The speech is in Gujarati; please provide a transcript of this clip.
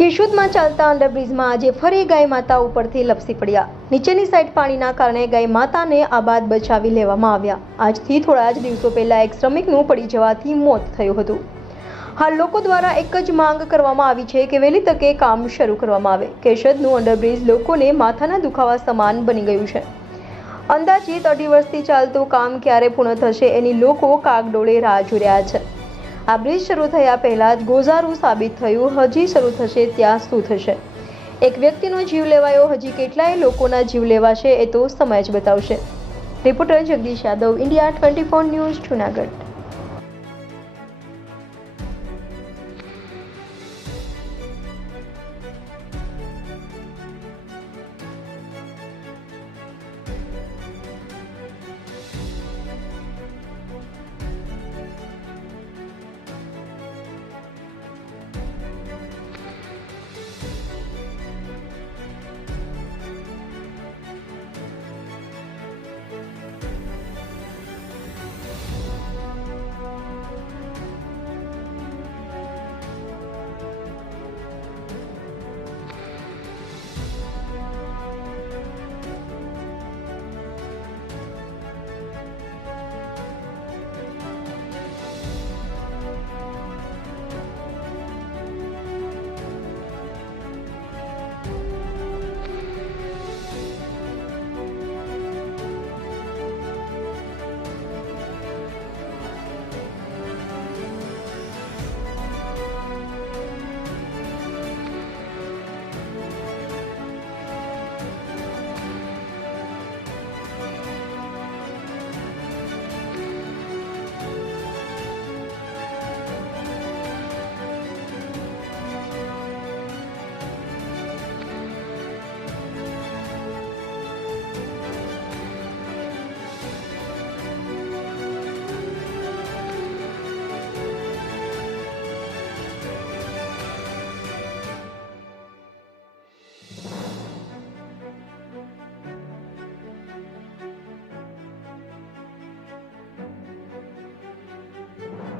કેશોદમાં ચાલતા અંડરબ્રિજમાં આજે ફરી ગાય માતા ઉપરથી લપસી પડ્યા। નીચેની સાઈડ પાણીના કારણે ગાય માતાને આબાદ બચાવી લેવામાં આવ્યા। આજથી થોડા જ દિવસો પહેલા એક શ્રમિકનું પડી જવાથી મોત થયું હતું। હાલ લોકો દ્વારા એક જ માંગ કરવામાં આવી છે કે વહેલી તકે કામ શરૂ કરવામાં આવે। કેશોદનું અંડરબ્રિજ લોકોને માથાના દુખાવા સમાન બની ગયું છે। અંદાજિત 2.5 વર્ષથી ચાલતું કામ ક્યારે પૂર્ણ થશે એની લોકો કાગડોળે રાહ જોઈ રહ્યા છે। આ બ્રિજ શરૂ થયા પહેલા જ ગોઝારું સાબિત થયું, હજી શરૂ થશે ત્યાં શું થશે? એક વ્યક્તિનો જીવ લેવાયો, હજી કેટલાય લોકોના જીવ લેવાશે એ તો સમય જ બતાવશે। Reporter Jagdish Yadav, India 24 news, Junagadh.